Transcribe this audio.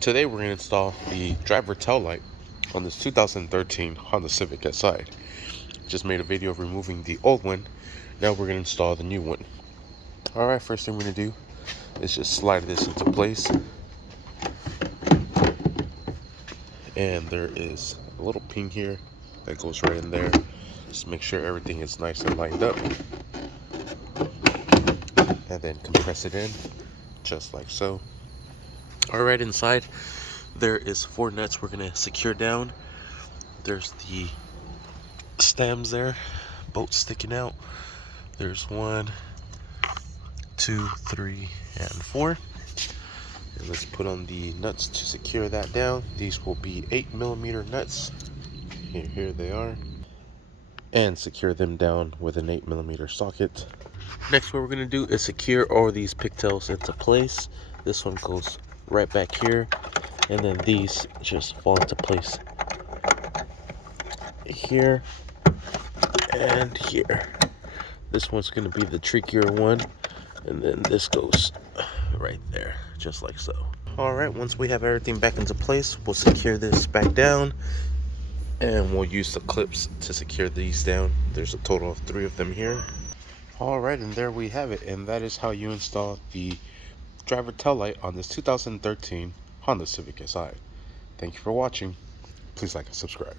Today we're going to install the driver tail light on this 2013 Honda Civic SI. Just made a video of removing the old one. Now we're going to install the new one. Alright, first thing we're going to do is just slide this into place. And there is a little pin here that goes right in there. Just make sure everything is nice and lined up. And then compress it in, just like so. Alright, inside there is 4 nuts we're going to secure down. There's the stems there, bolts sticking out. There's 1, 2, 3, and 4. And let's put on the nuts to secure that down. These will be 8mm nuts. Here they are. And secure them down with an 8mm socket. Next, what we're going to do is secure all these pigtails into place. This one goes right back here, and then these just fall into place here and here. This one's going to be the trickier one, and then this goes right there, just like so. Alright, once we have everything back into place, we'll secure this back down, and we'll use the clips to secure these down. There's a total of 3 of them here. Alright, and there we have it, and that is how you install the driver tail light on this 2013 Honda Civic SI. Thank you for watching. Please like and subscribe.